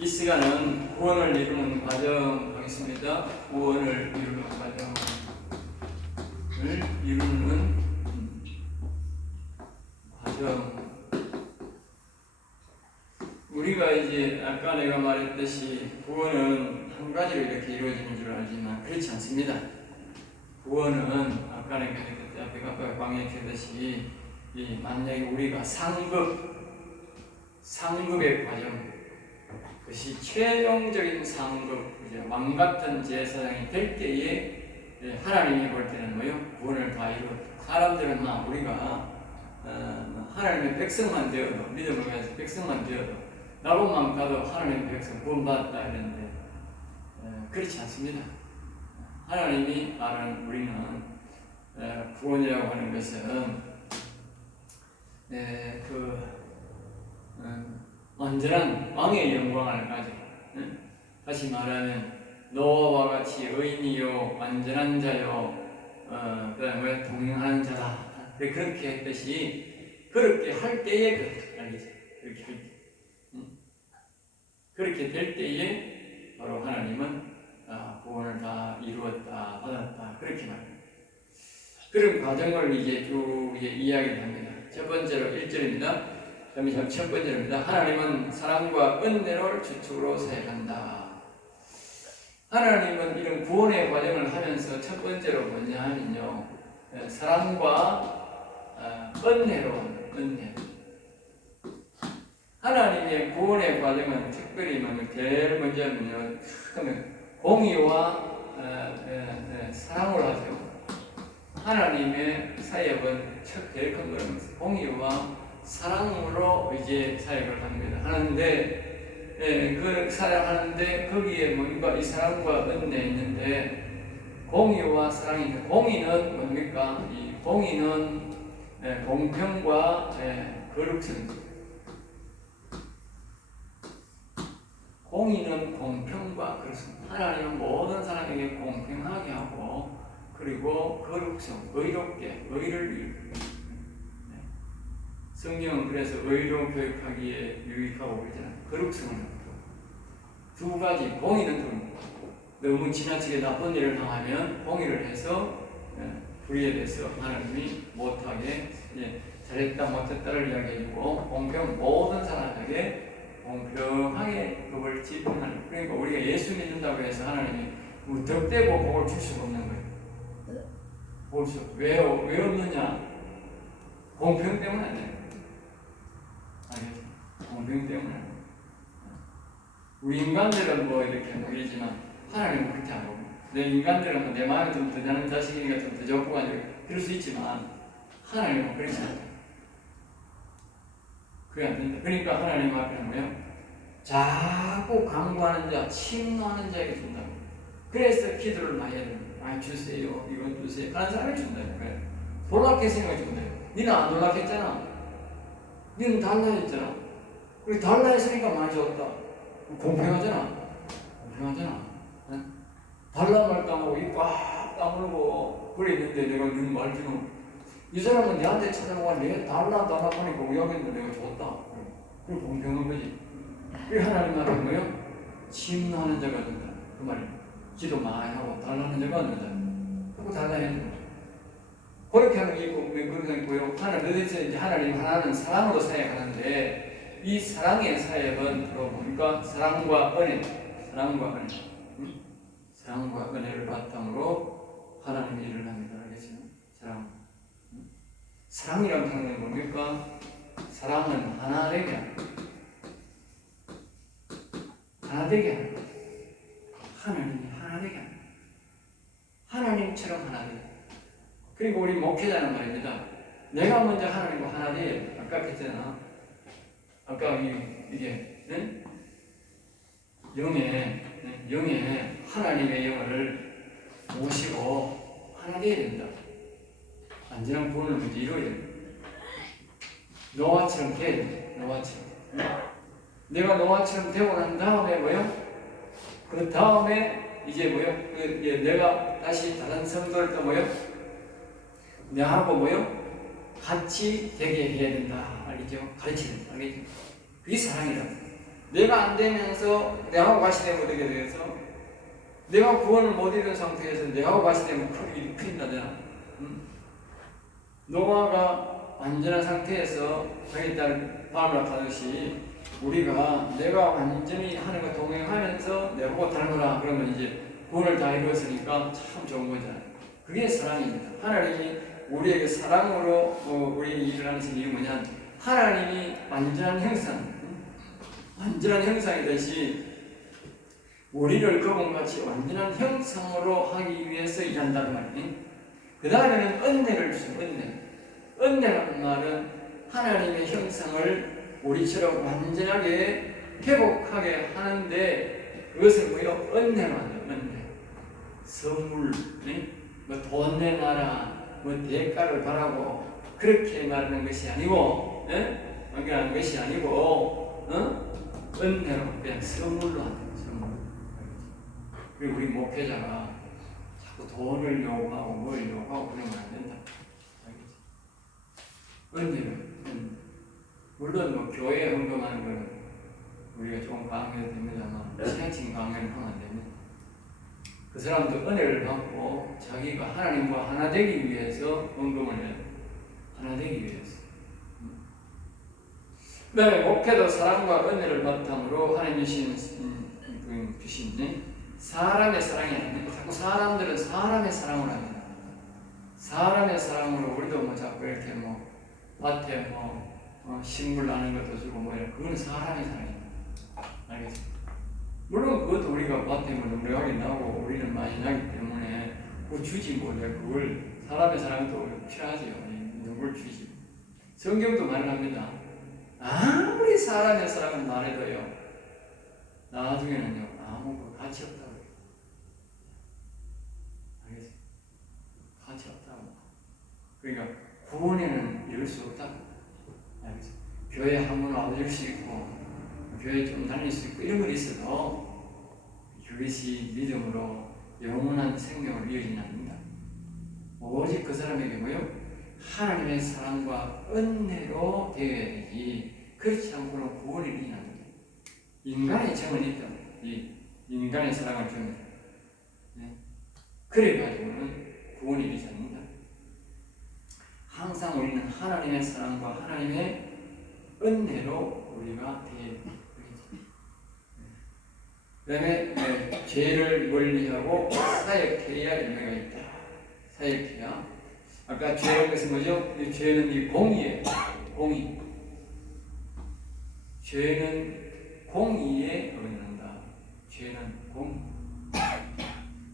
이 시간은 구원을 이루는 과정 하겠습니다. 구원을 이루는 과정을 이루는 과정. 우리가 이제 아까 내가 말했듯이 구원은 한 가지로 이렇게 이루어지는 줄 알지만 그렇지 않습니다. 구원은 아까 내가 앞에 아까 강의했듯이 만약에 우리가 상급의 과정, 그것이 최종적인 상급, 왕같은 제사장이 될 때에 하나님이 볼 때는 뭐요? 구원을 다 이루었다. 사람들은 우리가 하나님의 백성만 되어도, 믿음을 가지고 백성만 되어도 나로만 가도 하나님의 백성 구원받았다 이랬는데 그렇지 않습니다. 하나님이 말하는 우리는 구원이라고 하는 것은 완전한 왕의 영광을 가지고, 다시 말하면 노아와 같이 의인이요 완전한 자요 그다음에 동행하는 자다. 그렇게 했듯이 그렇게 할 때에 알겠죠? 그렇게 할 때, 그렇게 될 때에 바로 하나님은 구원을 다 이루었다, 받았다 그렇게 말합니다. 그런 과정을 이제 쭉 이야기를 합니다. 첫 번째로 1절입니다. 첫 번째입니다. 하나님은 사랑과 은혜를 주축으로 사역한다. 하나님은 이런 구원의 과정을 하면서 첫 번째로 뭐냐 하면요, 사랑과 은혜로 은혜. 하나님의 구원의 과정은 특별히 제일 먼저는요, 공의와 사랑을 하죠. 하나님의 사역은 제일 큰 것은 공의와 사랑으로 이제 사역을 합니다. 하는데, 그 사역하는데 거기에 뭔가 이 사랑과 은혜 있는데 공의와 사랑이 있는데, 공의는 뭡니까? 이 공의는 공평과 거룩성. 공의는 공평과 거룩성. 하나님은 모든 사람에게 공평하게 하고 그리고 거룩성, 의롭게 의를 이루고. 성경은 그래서 의로 교육하기에 유익하고 그러잖아요. 거룩성을 두 가지, 공의는 너무 지나치게 나쁜 일을 당하면 공의를 해서 불의에 대해서 하나님이 못하게 잘했다 못했다를 이야기해주고, 공평 모든 사람에게 공평하게 법을 집행하는. 그러니까 우리가 예수 믿는다고 해서 하나님이 덕대고 복을 줄 수가 없는 거예요. 볼 수 없어요. 왜 없느냐? 공평 때문에 안 돼요. 공평 때문에. 우리 인간들은 이렇게 이러지만 하나님은 그렇게 안 보고, 내 인간들은 내 마음에 좀 더 나는 자식이니까 좀 더 좋고 가지고 그럴 수 있지만 하나님은 그렇지 않아요. 그게 안 된다. 그러니까 하나님 앞에는 뭐예요? 자꾸 강구하는 자, 침노하는 자에게 준다. 그래서 기도를 많이 해야 됩니다. 주세요, 이건 주세요 하는 사람이 준다는 거예요. 놀랍겠으니까 준다. 니는 안 놀랍겠잖아. 니는 달라 했잖아. 그리고 달라 했으니까 많이 줬다. 공평하잖아. 공평하잖아. 달라 말 까먹고 입 꽉 다물고 그랬는데 내가 는 말주는 이 사람은 내한테 찾아오고 내가 달라 하니까 우야겠는데 내가 줬다. 그게 공평한 거지. 그 하나님 말은 뭐예요? 침노하는 자가 된다. 그 말이에요. 기도 많이 하고 달라는 자가 안 된다. 그거 달라 해야 된다. 그렇게 하는 게 있고, 그런 게 있고요. 하나님 하나는 사랑으로 사역하는데, 이 사랑의 사역은 바로 뭡니까? 사랑과 은혜. 사랑과 은혜. 사랑과 은혜를 바탕으로 하나님의 일을 합니다. 알겠죠? 사랑. 사랑이라는 단어는 뭡니까? 사랑은 하나 되게 하는 거예요. 하나 되게 하는 거예요. 하나님이 하나 되게 하는 거예요. 하나님처럼 하나 되게. 그리고 우리 목회자는 말입니다. 내가 먼저 하나님과 하나 돼야. 아까 했잖아. 아까 이게 영에 하나님의 영을 모시고 하나 돼야 된다. 완전한 구원을 먼저 이루어야 된다. 노아처럼 돼야 된다. 노아처럼. 내가 노아처럼 되고 난 다음에 뭐요? 그 다음에 이제 뭐요? 내가 다시 다른 성도를 또 뭐요? 내하고 뭐요? 같이 되게 해야 된다. 알겠죠? 가르치는 다. 알겠죠? 그게 사랑이다. 내가 안 되면서 내하고 같이 되면 어떻게 되겠어? 내가 구원을 못 이룬 상태에서 내하고 같이 되면 큰일 나잖아. 응? 노아가 완전한 상태에서 자기 딸 바람락하듯이 우리가 내가 완전히 하나님과 동행하면서 내 보고 닮으라 그러면 이제 구원을 다 이루었으니까 참 좋은 거잖아요. 그게 사랑입니다. 하나님이 우리에게 사랑으로 우리 일을 하는 이유는 뭐냐? 하나님이 완전한 형상, 완전한 형상이듯이 우리를 그분같이 완전한 형상으로 하기 위해서 일한다는 말이에요. 그 다음에는 은혜를 주신 은혜. 은혜라는 말은 하나님의 형상을 우리처럼 완전하게 회복하게 하는데 그것을 뭐예요? 은혜로 하죠. 은혜. 선물, 뭐 돈 내놔라, 뭐 대가를 바라고 그렇게 말하는 것이 아니고, 그런 것이 아니고, 은혜로 그냥 선물로 하는 거예요. 선물. 그리고 우리 목회자가 자꾸 돈을 요구하고 뭘 요구하고 그러면 안 된다. 은혜를. 물론 뭐 교회에 헌금하는 거는 우리가 조금 강요해도 됩니다만 지나친 강요는 하면 안 됩니다. 그 사람도 은혜를 받고 자기가 하나님과 하나 되기 위해서 헌금을 해요. 하나 되기 위해서. 그 다음에 목회도 사랑과 은혜를 바탕으로 하나님 주신 사람의 사랑이 아닙니다. 자꾸 사람들은 사람의 사랑을 합니다. 사람의 사랑으로 우리도 뭐 자꾸 이렇게 뭐 밭에 식물 나는 것도 주고 뭐야. 그건 사람의 사랑입니다. 알겠죠? 물론 그것도 우리가 밭에 뭐 농력하게 나고 우리는 많이 나기 때문에 그거 주지 못해. 그걸 사람의 사랑도 필요하지요. 누굴 주지. 성경도 말을 합니다. 아무리 사람의 사랑을 말해도요. 나중에는요. 아무 가치 없다고. 알겠죠? 가치 없다고. 그러니까 구원에는 이룰 수 없다고. 알겠죠? 교회 한 번 와줄 수 있고 교회 좀 다닐 수 있고 이런 건 있어도 그것이 믿음으로 영원한 생명을 이어지는 않습니다. 오직 그 사람에게 뭐요? 하나님의 사랑과 은혜로 되어야 되지. 그렇지 않고는 구원이 일어나는 거예요. 인간의 정은 있다. 이 인간의 사랑을 주는. 그래가지고는 구원이 이루지 않는다. 항상 우리는 하나님의 사랑과 하나님의 은혜로 우리가 되어야 그 다음에 죄를 멀리하고 사역해야 열매가 있다. 사역해야. 아까 죄라는 것은 뭐죠? 이 죄는 이 공의예요. 공의. 죄는 공의에 어긋난다. 죄는 공의.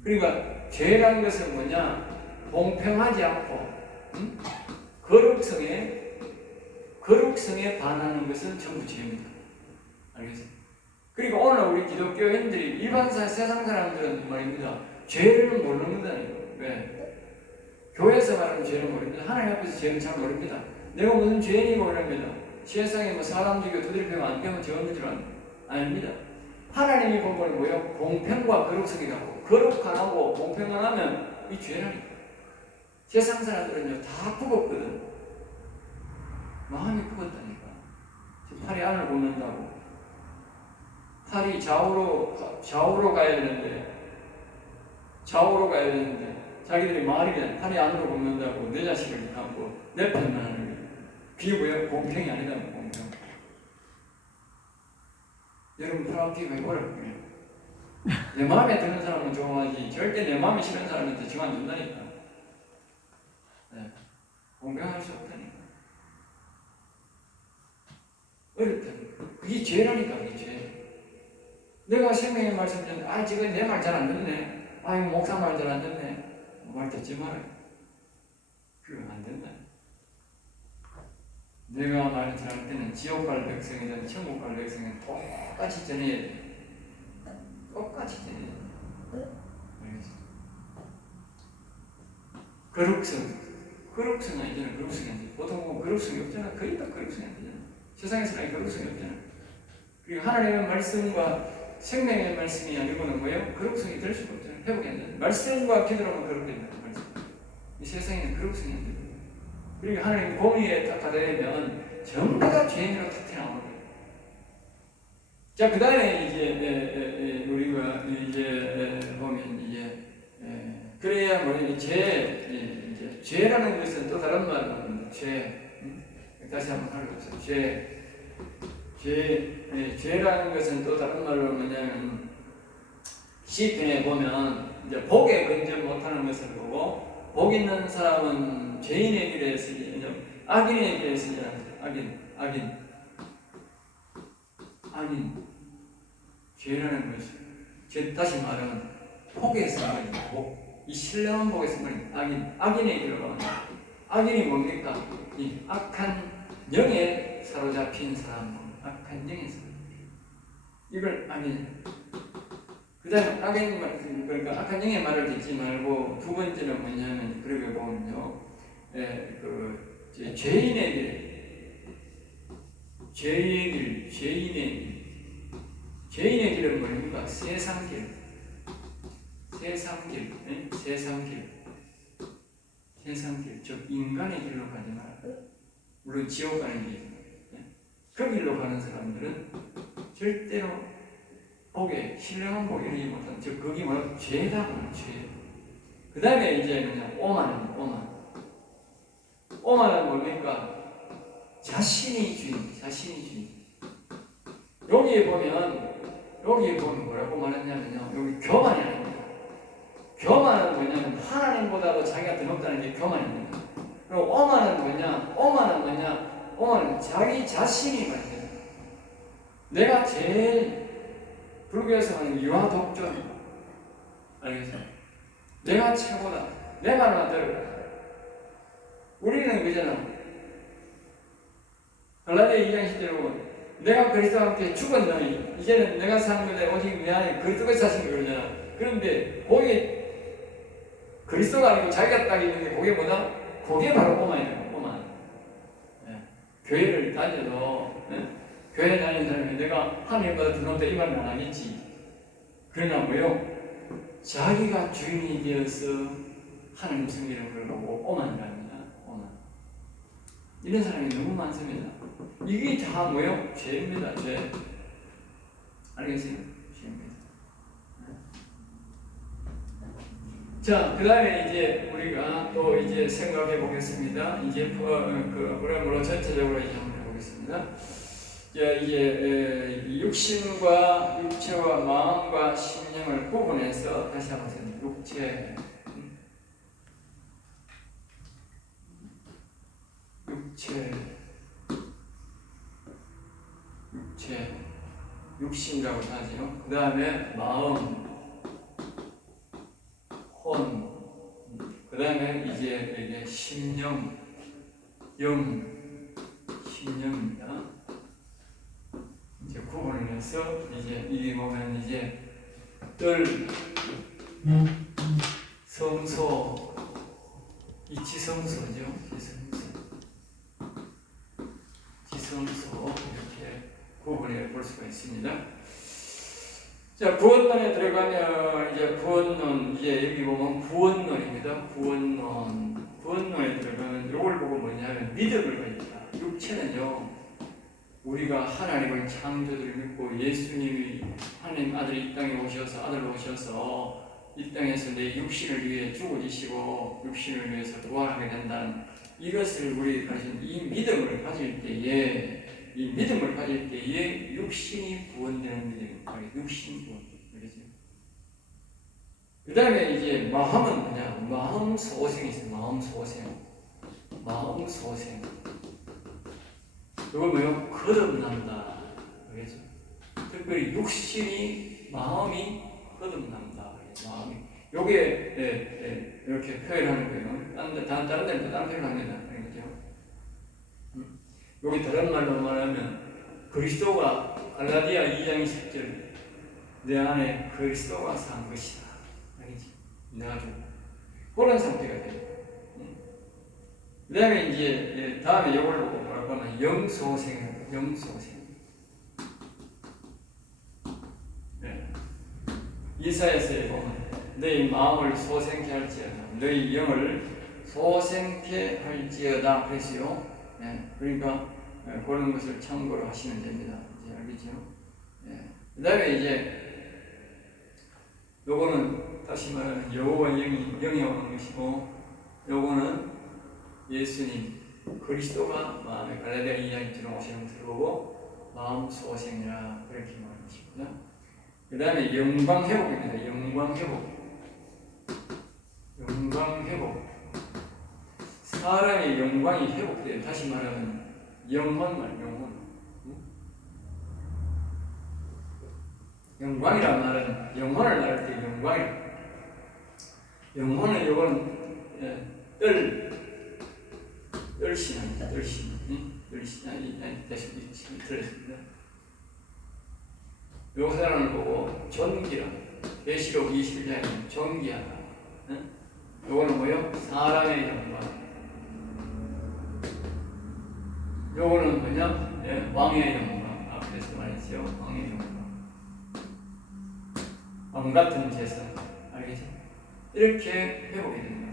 그러니까 죄라는 것은 뭐냐? 공평하지 않고 거룩성에 반하는 것은 전부 죄입니다. 알겠어요? 그러니까 오늘 우리 기독교인들이 일반 세상 사람들은 말입니다. 죄를 모릅니다. 왜? 교회에서 말하는 죄를 모릅니다. 하나님 앞에서 죄를 잘 모릅니다. 내가 무슨 죄인이고 그럽니다. 세상에 뭐 사람 죽여 두드려 패면 안 빼면 죄 없는 줄 아닙니다. 하나님이 본 건 뭐예요? 공평과 거룩성이라고. 거룩 안 하고 공평 안 하면 이 죄라니까. 세상 사람들은요 다 굽었거든. 마음이 굽었다니까. 팔이 안을 굽는다고. 팔이 좌우로 가야 되는데 자기들이 말이면 팔이 안으로 굽는다고 내 자식을 갖고 내 편만 하는 거예요. 그게 뭐예요? 공평이 아니다. 공평. 여러분 프라티가 어렵군요. 내 마음에 드는 사람은 좋아하지 절대 내 마음에 싫은 사람한테 정 안 준다니까. 공평할 수 없다니까. 어렵다니까. 그게 죄라니까. 그게 죄. 내가 생명의 말씀 듣는데 지금 내 말 잘 안 듣네. 목사 말 잘 안 듣네. 말 듣지 말아요. 그건 안 된다. 내가 말 잘할 때는 지옥 갈 백성이든 천국 갈 백성이든 똑같이 전해야 돼. 똑같이 전해야 돼. 알겠어? 거룩성 아니잖아. 거룩성이 안 돼. 보통 보면 거룩성이 없잖아. 거의 다 거룩성이 안 되잖아. 세상의 사람이 거룩성이 없잖아. 그리고 하나님의 말씀과 생명의 말씀이 아니고는 뭐예요? 거룩성이 될 수가 없잖아요. 회복이 안 된다. 말씀과 기도로만 거룩된다. 이 세상에는 거룩성이 안 된다. 그리고 하나님 공의에 딱 가되면 전부 다 죄인으로 탁 튀어나오는 거예요. 자, 그 다음에 이제 우리가 이제 보면 이제 그래야 뭐 이제 죄라는 것은 또 다른 말로 죄. 다시 한번 하겠습니다. 죄라는 것은 또 다른 말로 뭐냐면 시편에 보면 이제 복에 건져 못하는 것을 보고 복 있는 사람은 죄인의 길에 서지 악인의 길에 서지 악인 죄라는 것이 다시 말하면 복에 서는 복, 이 신령한 복에 서는 악인의 길로 가면 악인이 뭡니까? 이 악한 영에 사로잡힌 사람, 악한 영에 사로잡힌 이걸 악인. 그 다음에 악인 말, 그러니까 악한 영의 말을 듣지 말고 두 번째는 뭐냐면 그렇게 보면요, 죄인의 길은 뭡니까? 세상길, 즉 인간의 길로 가지 말고 물론 지옥 가는 길, 그 길로 가는 사람들은 절대로 복에 신령한 복에 이르지 못한, 즉 거기 뭐라 죄다 보는 죄. 그 다음에 이제 그냥 오만은 뭡니까? 자신이 주인. 여기에 보면 뭐라고 말했냐면요, 여기 교만이 아닙니다. 교만은 뭐냐면 하나님보다도 자기가 더 높다는 게 교만입니다. 그리고 오만은 뭐냐? 오만은 자기 자신이 말이에요. 내가 제일 불교에서 하는 유아독존, 알겠어요? 내가 최고다. 내 말만 들어라. 우리는 그잖아. 갈라디아 2장 10절로 내가 그리스도와 함께 죽었노니 이제는 내가 사는 것에 오직 내 안에 그리스도가 사신 거잖아. 그런데 거기 그리스도가 아니고 자기가 딱 있는데 그게 뭐다? 그게 바로 오만이에요. 오만. 교회를 다녀도 교회 다니는 사람이 내가 하나님보다 더 높다 이 말은 안 하겠지. 그러나 뭐요? 자기가 주인이 되어서 하나님 승리를 걸고 오만이랍니다. 오만. 이런 사람이 너무 많습니다. 이게 다 뭐요? 죄입니다. 죄. 알겠어요? 죄입니다. 자, 그 다음에 이제 우리가 또 이제 생각해 보겠습니다. 이제 그러므로 전체적으로 이제 한번 해보겠습니다. 이제 육체와 마음과 심령을 구분해서 다시 한번 육체, 육신이라고 하죠. 그 다음에 마음, 혼, 그 다음에 이제 심령, 심령입니다. 이제 구분을 해서 이제 이게 보면 이제 뜰, 성소, 이 지성소죠. 지성소 이렇게 구분해 볼 수가 있습니다. 자, 구원론에 들어가면 이제 구원론, 이제 여기 보면 구원론입니다. 구원론에 들어가면 이걸 보고 뭐냐면 믿음을 가진다. 육체는요, 우리가 하나님을 창조주를 믿고 예수님이 하나님 아들이 이 땅에 아들로 오셔서 이 땅에서 내 육신을 위해 죽어지시고 육신을 위해서 부활하게 된다는 이것을 우리 가진 이 믿음을 가질 때에 육신이 구원되는 믿음입니다. 육신 구원. 그렇죠? 그 다음에 이제 마음은 뭐냐? 마음 소생이 있어요. 마음 소생. 그거 뭐요? 거듭난다. 그렇죠? 특별히 육신이, 마음이 거듭난다. 마음이. 요게 이렇게 표현하는 거예요. 다른 데는 또 다른 표현을 합니다. 여기 다른 말로 말하면 그리스도가 갈라디아 2장 10절 내 안에 그리스도가 산 것이다. 알겠지? 내가 좀 그런 상태가 돼요. 그 다음에 이제 다음에 이걸 보고 뭐라고 하면 영소생. 이사야서에 보면 너희 마음을 소생케 할지어다, 너희 영을 소생케 할지어다 그랬어요. 그러니까 그런 것을 참고로 하시면 됩니다. 이제 알겠죠? 그 다음에 이제 요거는 다시 말하면 여호와 영이 오는 것이고, 요거는 예수님 그리스도가 마음에 갈라디아 2장 오시는 들어오고 마음 소생이라 그렇게 말하는 것이고요. 그 다음에 영광 회복입니다. 영광 회복. 영광 회복. 사람의 영광이 회복돼요. 다시 말하면 영혼만, 영혼. 영광이란 말은 영혼을 나눌 때 영광이라. 영혼은 요건 열신합니다. 열신. 다시 들었습니다. 요 사람을 보고 존귀라. 계시록 21장에 존귀하다. 요거는 뭐요? 사람의 영광. 요거는 뭐냐? 왕의 영광. 앞에서 말했죠. 왕의 영광. 왕 같은 재산. 알겠죠? 이렇게 회복이 됩니다.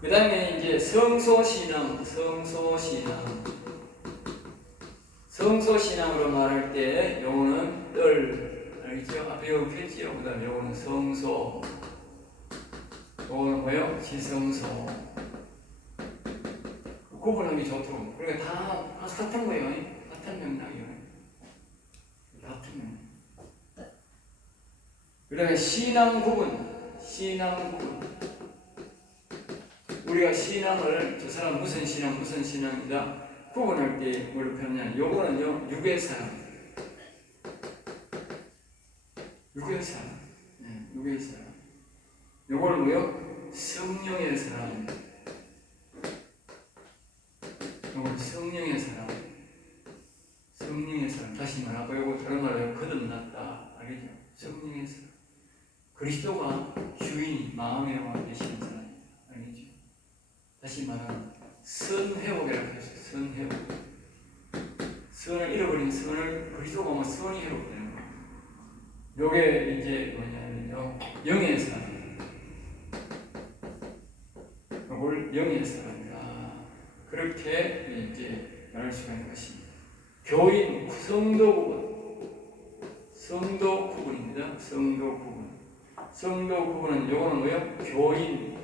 그 다음에 이제 성소신앙으로 말할 때 요거는 알겠죠? 앞에 여기 폈지요? 그 다음에 요거는 성소. 요거는 뭐요? 지성소. 구분하기 좋도록. 그러니까 다 같은 거예요. 같은 맥락이에요. 같은 맥락. 그 다음에 신앙 구분. 우리가 신앙을, 저 사람 무슨 신앙이다 구분할 때 뭘로 표현하냐. 요거는요, 육의 사람. 육의 사람. 요거는 뭐요? 성령의 사람. 요거는 성령의 사람. 다시 말하고, 요거 다른 말로 거듭났다. 알겠죠? 성령의 사람. 그리스도가 주인이 마음에 와 계시는 사람. 알겠죠? 다시 말하면 선회복이라고 했어요. 선회복. 선을 잃어버린 선을 그리스도가 오면 선이 회복되는 거예요. 요게 이제 뭐냐면요, 영의 사람. 요걸 영의 사람이다. 그렇게 이제 말할 수가 있는 것입니다. 교인, 성도 구분입니다. 성도 구분은 요거는 뭐예요? 교인.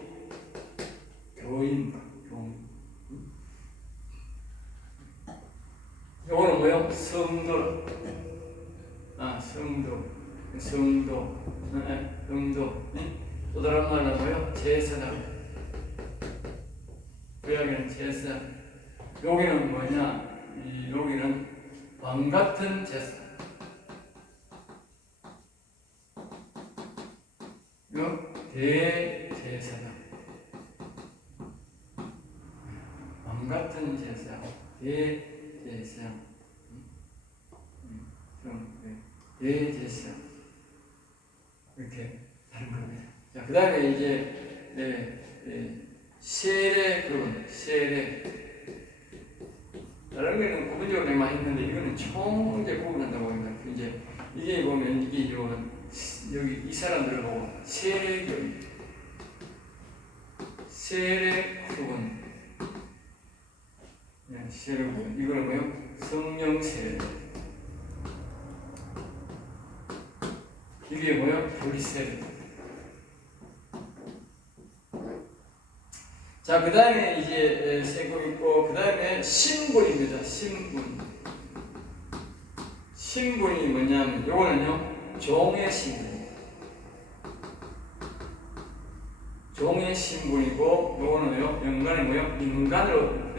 요거는 뭐예요? 성도. 또 다른 말은 뭐예요? 제사장. 구약에는 제사. 여기는 뭐냐? 여기는 왕 같은 제사. 대제사장. 왕 같은 제사. 대제사장. 대제사장. 이렇게 다른 겁니다. 자, 그 다음에 이제 세례 구분. 다른 거는 구분적으로 많이 했는데 이거는 총제 구분한다고 합니다. 이제 이게 보면 여기 이 사람들을 보고 세례 구분. 세례 구분. 이거는 뭐요? 성령 세례. 이게 뭐요? 불세례. 자, 그 다음에 이제 세고 있고, 그 다음에 신분입니다. 신분이 뭐냐면, 요거는요, 종의 신분이고, 요거는요, 연간이 뭐요? 인간으로,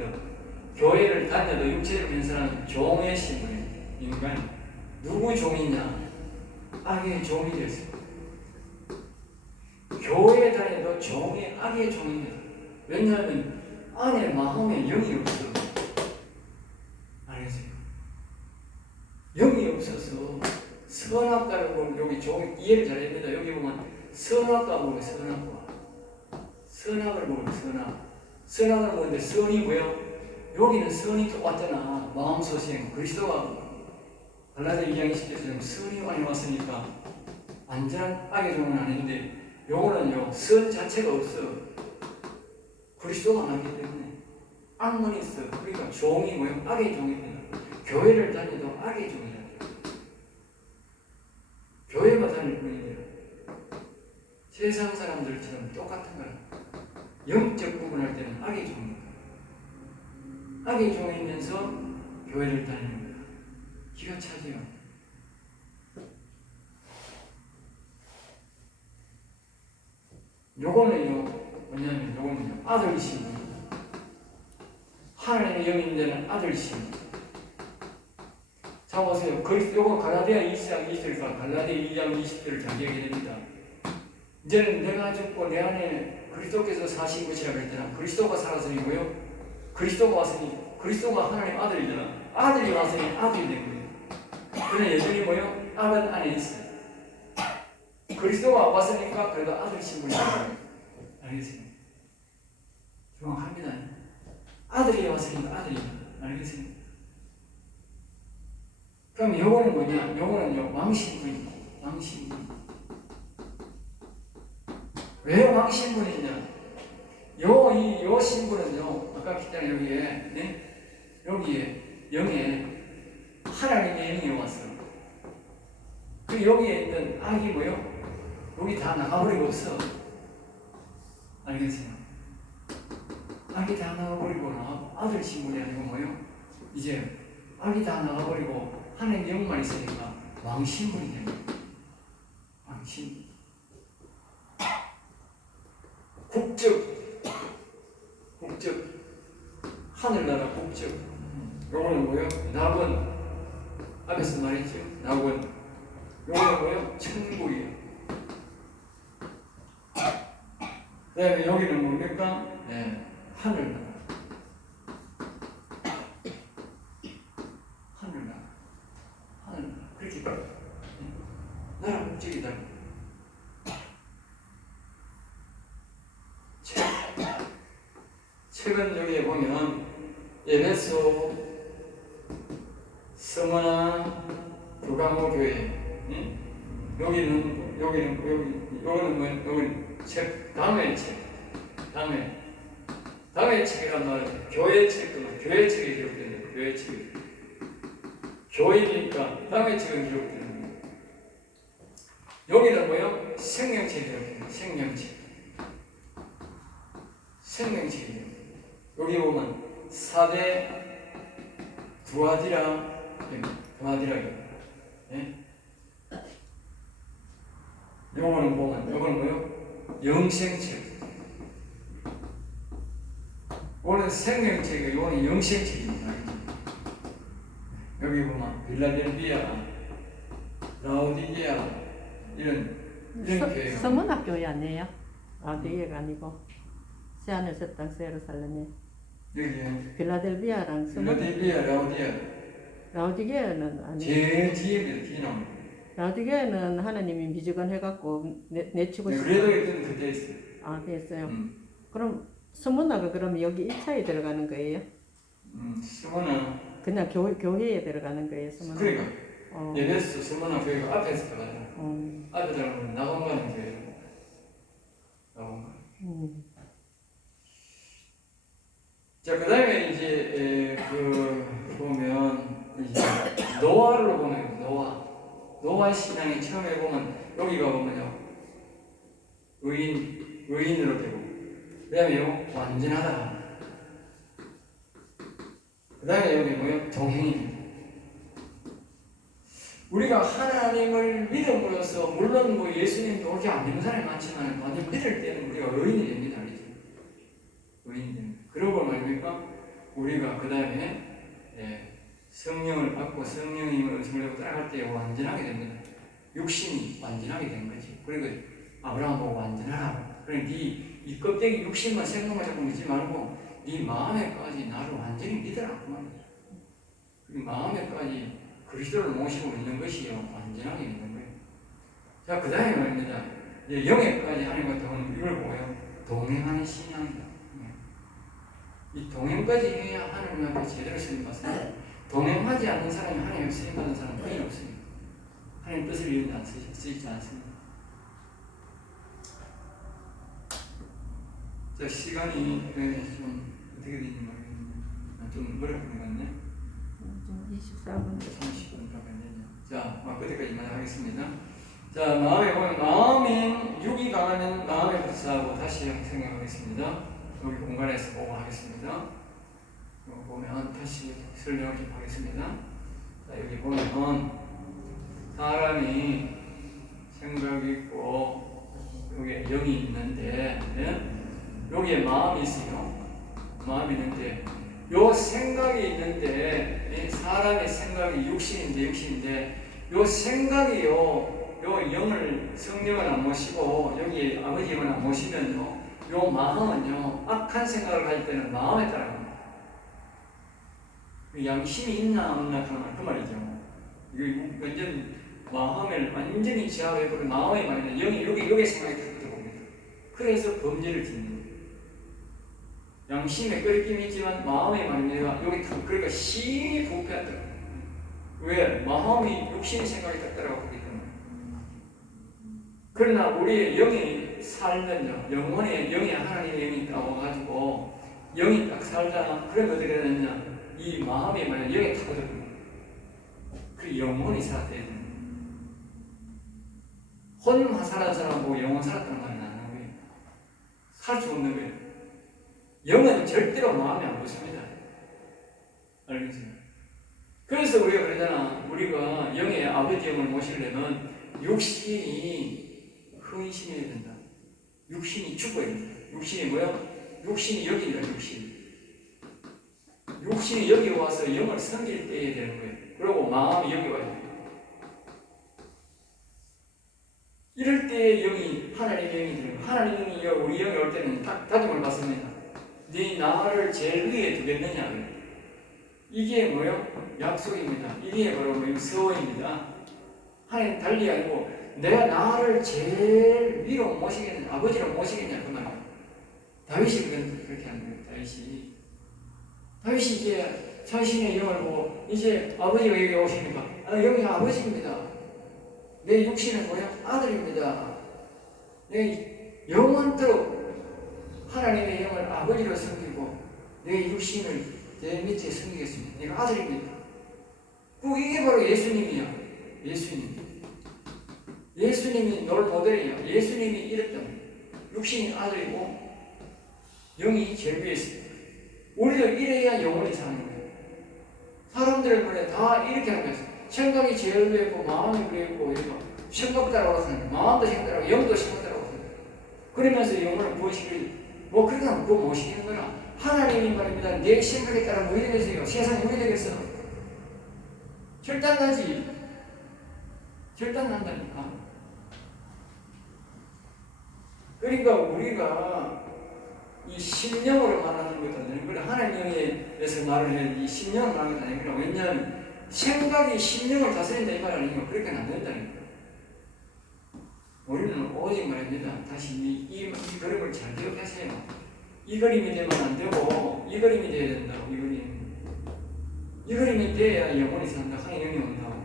교회를 다녀도 육체를 변사하는 종의 신분입니다. 인간. 누구 종이냐? 악의 종이 됐어요. 교회에 다녀도 악의 종입니다. 왜냐하면 안에 마음에 영이 없어. 알겠어요? 영이 없어서 선악과를 보면 여기 종이 이해를 잘합니다. 여기 보면 선악과 보면 선악을 보면 선악을 보는데 선이 뭐예요? 여기는 선이 똑같잖아. 마음소생. 그리스도가 갈라디아 2장 20절처럼 선이 많이 왔으니까 완전한 악의 종은 아닌데, 요거는요, 선 자체가 없어. 그리스도가 나기 때문에 악만 있어. 그러니까 종이 뭐예요? 악의 종입니다. 교회를 다녀도 악의 종이다. 다닐 뿐이니라. 세상 사람들처럼 똑같은 거라. 영적 구분할 때는 악의 종입니다. 악의 종이면서 교회를 다니는 거야. 기가 차지요. 요거는요, 뭐냐면 요거는요, 아들 신분. 하나님의 영인 되는 아들 신분. 자 보세요. 요거 갈라디아 2장 20절과 갈라디아 2장 20절을 잘 기억해야 됩니다. 이제는 내가 죽고 내 안에 그리스도께서 사신 것이라 그랬잖아. 그리스도가 살았으니 뭐요? 그리스도가 왔으니 그리스도가 하나님 아들이잖아. 아들이 왔으니 아들이 된 거예요. 그러나 여전히 뭐요? 아들 안에 있어요. 그리스도가 왔으니까 그래도 아들 신분이 있어요. 알겠습니까? 정확합니다. 아들이 왔으니까 아들이. 알겠습니까? 그럼 요거는 뭐냐? 요거는요, 왕신분입니다. 왕신분. 왜 왕신분이냐? 요 신분은요, 아까 기자는 여기에, 네? 여기에, 영에 하나님의 영이 왔어. 그 여기에 있는 악이 뭐요? 여기 다 나가버리고 없어. 알겠어요? 악이 다 나가버리고 아들 신분이 아니고 뭐요? 이제 악이 다 나가버리고 하나님의 영만 있으니까 왕신분이 되는 거예요. 왕신. 국적, 하늘나라 국적. 요거는 뭐요? 낙원. 앞에서 말했죠? 낙원. 요거는 뭐요? 천국이에요. 그 다음에 여기는 뭡니까? 네, 하늘나라. 하늘나라. 그렇게 봐요. 나라 국적이다. 최근 여기에 보면 에베소, 스무나, 두가모 교회, 여기는 책, 다음의 책이란 말은 교회 책은 교회 책에 기록되는 거예요. 교회 책이 교회니까 다음의 책은 기록되는 거예요. 여기는 뭐요? 생명책이 기록돼요. 생명책이에요. 여기 보면 4대 두아디라, 예? 요거는 뭐요? 영생책. 요거는 생명책이고, 요거는 영생책입니다. 여기 보면 빌라델비아, 라오디게아 이런 교회가. 서문학 교회 아니에요? 라오디게아가 아니고 시아누스 땅 예루살렘에. 여기에 빌라델비아랑 빌라델비아, 라오디게아는 아니에요. 제일 뒤에 나옵니다. 라오디게아는 하나님이 미주관 해갖고 내치고 네, 그래도 일단 그때 있어요. 아, 됐어요. 그럼 서문학은 그럼 여기 1차에 들어가는 거예요? 스모나 그냥 교회에 들어가는 거예요, 서문학? 그러니까 예배소 스모나 교회가 앞에서 들어가잖아. 앞에 들어가면 나ಗೊಂ가는 교회. 나ಗೊಂ가. 자, 그 다음에 이제 보면 이제 노아를 보면 노아 신앙이 처음에 보면 여기가 보면요 의인으로 되고 그 다음에 완전하다. 그 다음에 여기 뭐요? 동행입니다. 우리가 하나님을 믿음으로써 물론 뭐 예수님도 그렇게 안 믿는 사람이 많지만 완전 믿을 때는 우리가 의인이 됩니다. 알죠? 의인이 됩니다. 그러고 말입니까? 우리가 그 다음에 성령을 받고 성령의 음성을 받고 따라갈 때 완전하게 됩니다. 육신이 완전하게 된 거지. 그리고 아브라함 보고 완전하라. 그래, 이 껍데기 육신만 생각만 자꾸 믿지 말고 네 마음에까지 나를 완전히 믿으라 그 말이야. 그리고 마음에까지 그리스도를 모시고 있는 것이요 완전하게 있는 거예요. 자, 그 다음에 말입니다. 영에까지 하나님과 이걸 보고요 동행하는 신앙이다. 이 동행까지 해야 하나님 앞에 제대로 쓰임 받습니다. 동행하지 않는 사람이 하나님 앞에 쓰임 받는 사람은 거의 없습니다. 하나님 뜻을 이루지 쓰이지 않습니다. 자, 시간이 좀 어떻게 되는지 모르겠는데 좀 어렵게 갔네. 좀 24분. 30분 가까이 됐네요. 자, 그때까지만 하겠습니다. 자, 마음에 보면 마음인 육이 강하면 마음에 불사하고 다시 생각하겠습니다. 여기 공간에서 보고 하겠습니다. 여기 보면 다시 설명을 좀 하겠습니다. 자, 여기 보면 사람이 생각이 있고 여기에 영이 있는데 여기에 마음이 있어요. 마음이 있는데 요 생각이 있는데 사람의 생각이 육신인데 요 생각이요 요 영을 성령을 안 모시고 여기 아버지 영을 안 모시면요 요 마음은요 악한 생각을 할 때는 마음에 따라갑니다. 양심이 있나 없나 그 말이죠. 이거 완전 마음을 완전히 제압해버린 마음의 말이냐 영이 여기 생각이 딱 들어옵니다. 그래서 범죄를 짓는 거예요. 양심에 끓임이 있지만 마음의 말이냐 여기 그러니까 심히 부패하더라고요. 왜? 마음이 육신의 생각이 딱 따라가기 때문에. 그러나 우리의 영이 살면요 영혼에 영이 하나님의 영이 딱 와가지고 영이 딱 살잖아. 그러면 어떻게 되느냐 이 마음이 말이야 영에 타거든요. 그 영혼이 살아야 되는 혼만 살아는 사람하고 영혼 살았다는 말이 나는 거예요. 살 수 없는 거예요. 영은 절대로 마음에 안 붙습니다. 알겠어요? 그래서 우리가 그러잖아. 우리가 영의 아버지 영을 모시려면 육신이 헌신해야 된다. 육신이 죽어야 된다. 육신이 뭐야? 육신이 여기다. 육신이 여기 와서 영을 섬길 때 해야 되는 거예요. 그리고 마음이 여기 와야 돼요. 이럴 때 영이 하나님의 영이 되는 거예요. 하나님의 영이 우리 영이 올 때는 딱 다짐을 받습니다. 네 나를 제일 위에 두겠느냐. 이게 뭐요? 약속입니다. 이게 바로 뭐요? 서원입니다. 하나님 달리 아니고 내가 나를 제일 위로 모시겠느냐 아버지로 모시겠냐 그 말이에요. 다윗이 그렇게 하는 거예요. 다윗이 이제 자신의 영을 보고 이제 아버지가 여기 오시니까 여기 아버지입니다. 내 육신은 뭐야? 아들입니다. 내 영원토록 하나님의 영을 아버지로 섬기고 내 육신을 내 밑에 섬기겠습니다. 내가 아들입니다. 이게 바로 예수님이야. 예수님이 널 모델이야. 예수님이 이랬던 육신이 아들이고 영이 제일 위에 있습니다. 우리도 이래야 영혼이 사는 거예요. 사람들은 그래 다 이렇게 하는 거예요. 생각이 제일 위에 있고 마음이 위에 있고 이거 생각 따라가서 마음도 생각 따라가고 영도 생각 따라가고 그러면서 영혼을 구원시키지 뭐 그러니까 그거 못 시키는 거야. 하나님이 말입니다. 내 생각에 따라 뭐 되겠어요? 세상이 왜 되겠어? 결단나지. 결단난다니까. 그러니까 우리가 이 심령으로 말하는 것도 아니고 하나님에서 말을 해야 이 심령을 말하는 것도 아니고 왜냐하면 생각이 심령을 다스린다 이 말 아니고 그렇게는 안 된다니까. 우리는 오직 말입니다. 다시 이 그림을 잘 기억하세요. 이 그림이 되면 안 되고 이 그림이 돼야 된다고. 이 그림이 돼야 영혼이 산다. 하나님이 온다고.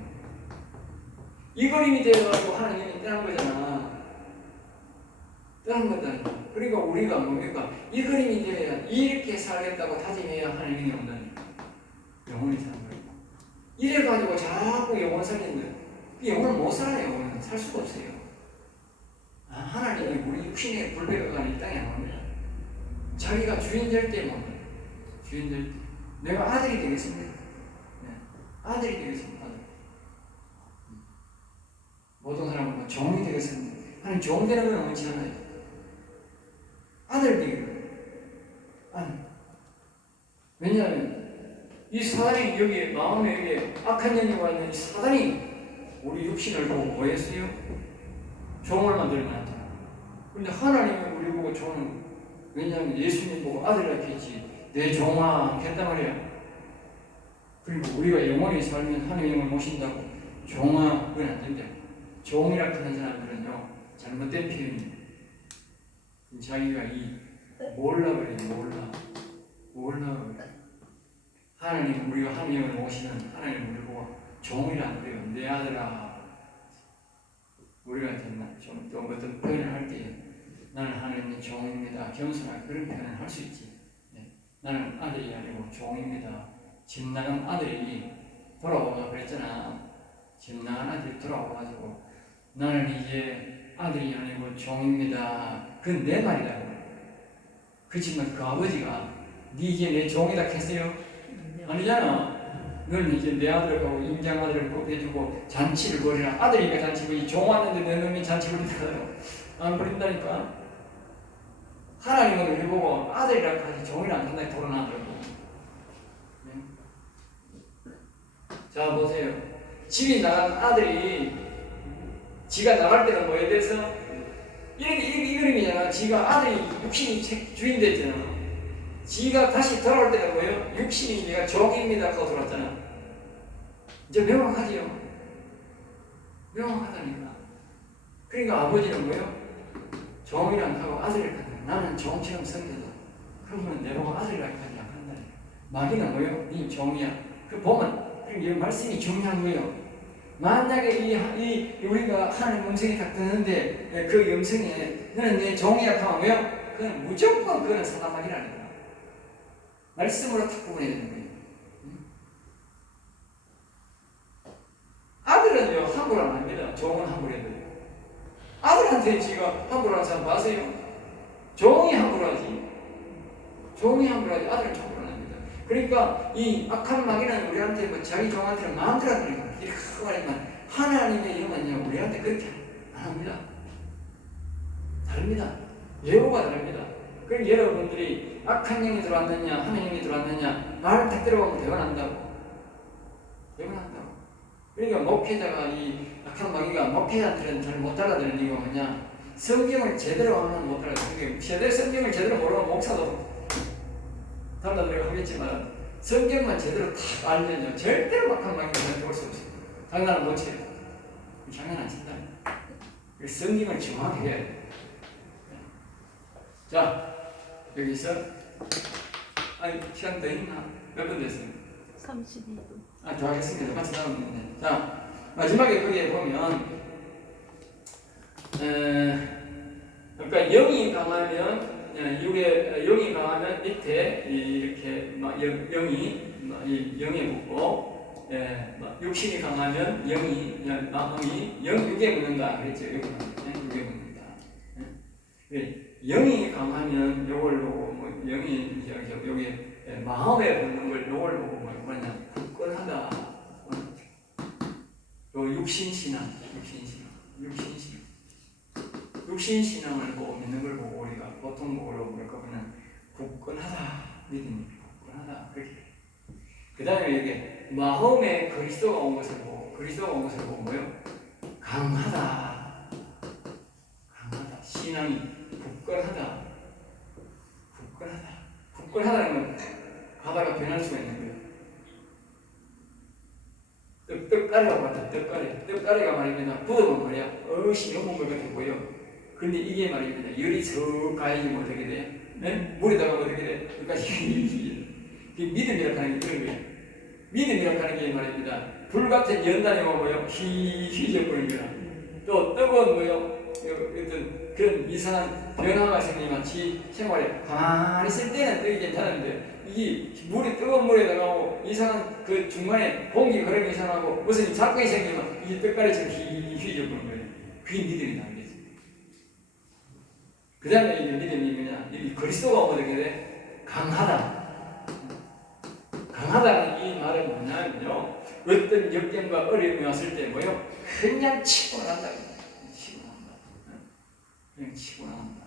이 그림이 돼가지고 하나님이 떠난 거잖아. 떠난 거다. 그러니까 우리가 뭡니까? 이 그림이 돼야 이렇게 살겠다고 다짐해야 하나님이 온다니까. 영혼이 사는 거예요. 이래가지고 자꾸 영혼 살리는 거예요. 영혼을 못 살아요. 영혼은 살 수가 없어요. 하나님이 우리 육신의 불배가 이 땅에 안 옵니다. 자기가 주인 될 때 뭡니다. 주인 될 때. 내가 아들이 되겠습니다. 네. 아들이 되겠습니다. 아들. 모든 사람은 종이 되겠습니다. 하나님 종 되는 건 원치 않아요. 아들 되기를. 아니. 왜냐하면 이 사단이 여기 마음에 여기 악한 영이 와 있는 이 사단이 우리 육신을 보고 뭐 했어요? 종을 만들면 안 돼요. 근데 하나님이 우리 보고 종은 왜냐하면 예수님 보고 아들이라 했지 내 종아 했단 말이야. 그리고 우리가 영원히 살면 하나님의 영을 모신다고 종아 그건 안 된다. 종이라 하는 사람들은요 잘못된 표현이에요. 자기가 몰라. 하나님 우리가 하나님을 모시는 하나님 우리 보고 종이라 안 돼요. 내 아들아. 우리가 좀 어떤 표현을 할 때 나는 하나님의 종입니다. 겸손하게 그런 표현을 할 수 있지. 네. 나는 아들이 아니고 종입니다. 집 나간 아들이 돌아오가 그랬잖아. 집 나간 아들이 돌아와가지고 나는 이제 아들이 아니고 종입니다. 그건 내 말이라고. 그렇지만 그 아버지가 네 이제 내 종이다 했어요? 아니잖아. 너는 이제 내 아들하고 임장 아들을 꼭 해주고 잔치를 벌이라. 아들이니까 잔치 벌이 종 왔는데 내 놈이 잔치 벌인다요. 안 벌인다니까. 하나님은 우리 보고 아들이라 하지 종이라 안 한다 토론하더라고. 자 보세요. 집이 나간 아들이 지가 나갈 때는 뭐에 대해서 이 그림이잖아. 지가 아들이 육신이 주인 됐잖아. 지가 다시 돌아올 때는 뭐예요? 육신이 내가 종입니다 하고 돌아왔잖아. 이제 명확하지요. 명확하다니까. 그러니까 아버지는 뭐예요? 종이랑 하고 아들을 갖다. 나는 종처럼 섬겨도 그러면 내가 아들이라고 하지 않는다. 마귀는 뭐예요? 네 종이야. 그 보면 이 말씀이 중요한 거예요. 만약에 우리가 하나님 음성이 딱 듣는데 그 음성에 너는 내 종이야 하면 뭐예요? 그건 무조건 그건 사단마귀라는 거야. 말씀으로 탁 구분해야 되는 거예요. 아들은요 함부로 안 합니다. 종은 함부로 해야 돼요. 아들한테 지가 함부로 하는 사람 봐세요. 종이 함부로 하지. 종이 함부로 하지. 아들은 함부로 안 합니다. 그러니까 이 악한 마귀는 우리한테 뭐 자기 종한테는 마음대로 하는 거예요. 이렇게 하고 말하지만 하나님의 이름은요 우리한테 그렇게 안 합니다. 다릅니다. 예고가 다릅니다. 그럼 여러분들이 악한 영이 들어왔느냐 하나님의 영이 들어왔느냐 말을 딱 들어보면 대화한다고. 대화한다고. 그러니까 목회자가 이 악한 마귀가 목회자들은 잘 못 알아듣는 이유가 뭐냐? 성경을 제대로 하면 못 알아듣는 제대로 성경을 제대로 모르면 목사도 달라들고 하겠지만 성경만 제대로 딱 알면요 절대로 악한 마귀가 좋을 수 없어요. 장난은 못 쳐요. 장난 안 친다. 성경을 정확히 해야 돼요. 자 여기서 시간 더 있나? 몇 분 됐어요? 32분. 더 하겠습니다. 같이 나오는데. 자 마지막에 거기에 보면 그러니까 영이 강하면 영이 강하면 밑에 이렇게 영이 영에 붙고 육신이 강하면 마음이 육에 붙는다 그랬죠. 육에 붙는다. 영이 강하면 요걸 보고 뭐 영이 여기 마음에 붙는 걸 요걸 보고 뭐냐 굳건하다. 요 육신신앙. 육신신앙을 보고 믿는 걸 보고 우리가 보통 뭐로 볼까 보면 굳건하다 믿음이 굳건하다 그렇게. 그 다음에 이게 마음에 그리스도가 온 것을 보고 뭐요? 강하다 신앙이 굳건하다는 건 가다가 변할 수가 있는 거예요. 떡가리가 같아. 떡가리가 말입니다. 굳으면 말이야 어시 너무 것 같아 보여. 근데 이게 말입니다. 열이 석 가야지 뭐 어떻게 돼? 네? 물에다가 뭐 어떻게 돼? 그러니까 믿음이라고 하는 게 그런 거예요. 믿음이라고 하는 게 말입니다. 불같은 연단이 뭐요? 휘져버린 거야. 또 뜨거운 뭐요? 어떤 그런 이상한 변화가 생기면 지 생활에 가만히 있을 때는 되게 괜찮은데 이 물이 뜨거운 물에다가 이상한 그 중간에 공기 흐름이 이상하고 무슨 사건이 생기면 이 떡가리처럼 휘져버린 거예요. 그게 믿음이다. 그 다음에 이 믿음이 뭐냐? 이 그리스도가 어떻게 돼? 강하다는 이 말은 뭐냐면요. 어떤 역경과 어려움이 왔을 때 뭐요? 그냥 치고 나간다. 그냥 치고 나간다.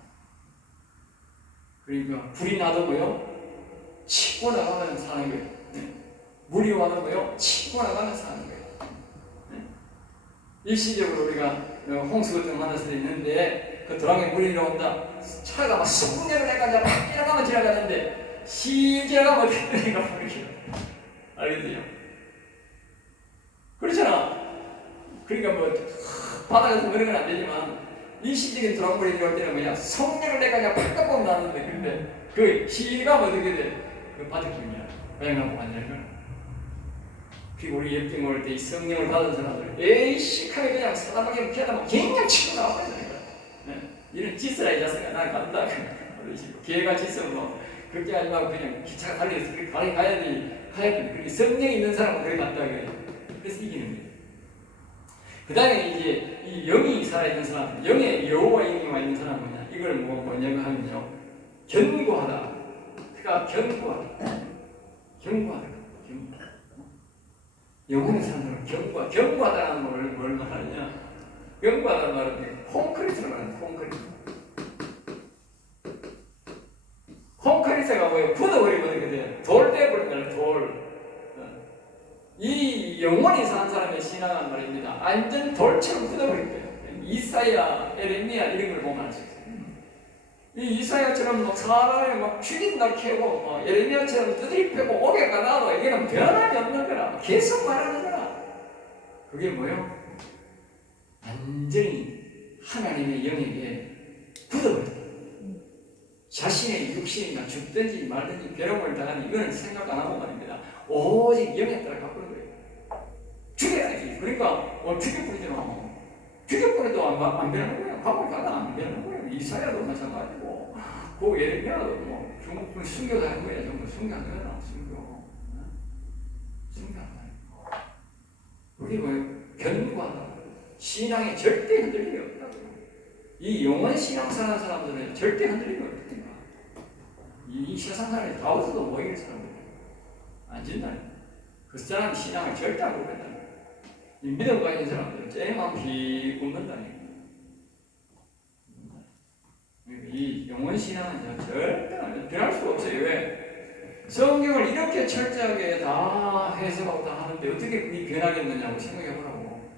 그러니까 불이 나도 뭐요? 치고 나가면 사는 거예요. 물이 와도 뭐요? 치고 나가면 사는 거예요. 일시적으로 우리가 홍수 같은 거 만날 수도 있는데 그 도랑에 물이 들어온다. 차가 막 쑥내려 내가 막 지나가면 지나가는데 지나가면 어떻게 되는가 모르겠어요. 알겠어요? 그렇잖아. 그러니까 뭐 바닥에서 그런 건 안 되지만 일시적인 도랑물이 들어올 때는 뭐냐 성령을 내가 그냥 팍 보면 나는데 근데 그 시가면 어떻게 돼? 그 바닥뿐이야. 고향나무 완전히 그리고 우리 역경 올 때 이 성령을 받은 사람들 에이씨 하게 그냥 사람에게 피하다 그냥 치고 나와버리니까 이런 짓을 이 자식아 난 간다 기회가 짓으면 그렇게 하지 말고 그냥 기차가 달려서 그렇게 가야 돼. 그렇게 성령이 있는 사람은 그렇게 간다 그래요. 그래서 이기는 거예요. 그 그 다음에 이제 이 영이 살아있는 사람, 영의 여호와 영이 와 있는 사람은 뭐냐? 이걸 뭐냐고 하면요. 견고하다. 그가 견고하다. 견고하다. 영혼의 사람들은 견고하다는 뭘 말하냐? 견고하다는 말은 콘크리트를 말하는 콘크리트. 콘크리트가 뭐예요? 굳어버리면 어떻게 돼요? 돌 떼버리면 돌. 이 영혼이 사는 사람의 신앙은 말입니다. 완전 돌처럼 굳어버릴 거예요. 이사야, 에레미야 이런 걸 보면 알 수 있어요. 이 이사야처럼 막 사람을 막 죽인다 캐고 에레미야처럼 두드리 패고 옥에 가다도 이게는 변함이 없는 거라. 계속 말하는 거라. 그게 뭐예요? 완전히 하나님의 영에게 굳어버렸다. 자신의 육신이나 죽든지 말든지 괴로움을 당하는 이거는 생각 안 하고 말입니다. 오직 영에 따라 바꾸는 거예요. 죽여야지. 그러니까 죽여버리지 마. 죽여버려도 안 변하는 거예요. 감옥에 가다 안 변하는 거예요. 이사야도 마찬가지고 그 예레미야도 뭐 중국분 순교도 하는 거예요. 전부 순교한 거야. 순교한 거예요. 그게 뭐예요? 견고하다. 신앙에 절대 흔들림이 없다고요. 이 영원 신앙 사는 사람들은 절대 흔들림이 없다니까. 이 세상 사람이 다 없어도 모이는 사람들 안 진다니. 그 사람 신앙을 절대 안 보겠다니. 이 믿음 가진 사람들은 쟤만 피 굽는다니. 이 영원 신앙은 절대 변할 수가 없어요. 왜? 성경을 이렇게 철저하게 다 해석하고 다 하는데 어떻게 그게 변하겠느냐고 생각해 보라고.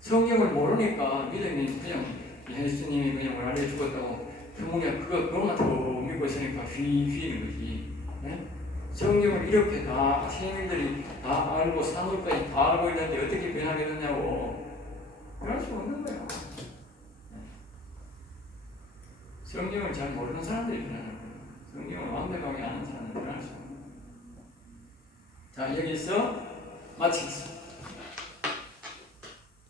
성경을 모르니까 믿음이 그냥 예수님이 그냥 원래 죽었다고 그냥 그것만 더 믿고 있으니까 휘는 거지. 네? 성경을 이렇게 다 세민들이 다 알고 사물까지 다 알고 있는데 어떻게 변하겠느냐고. 변할 수 없는 거야. 성경을 잘 모르는 사람들이 변하는 거야. 성경을 완벽하게 아는 사람은 변할 수 없는 거야. 자, 여기서 마치겠습니다.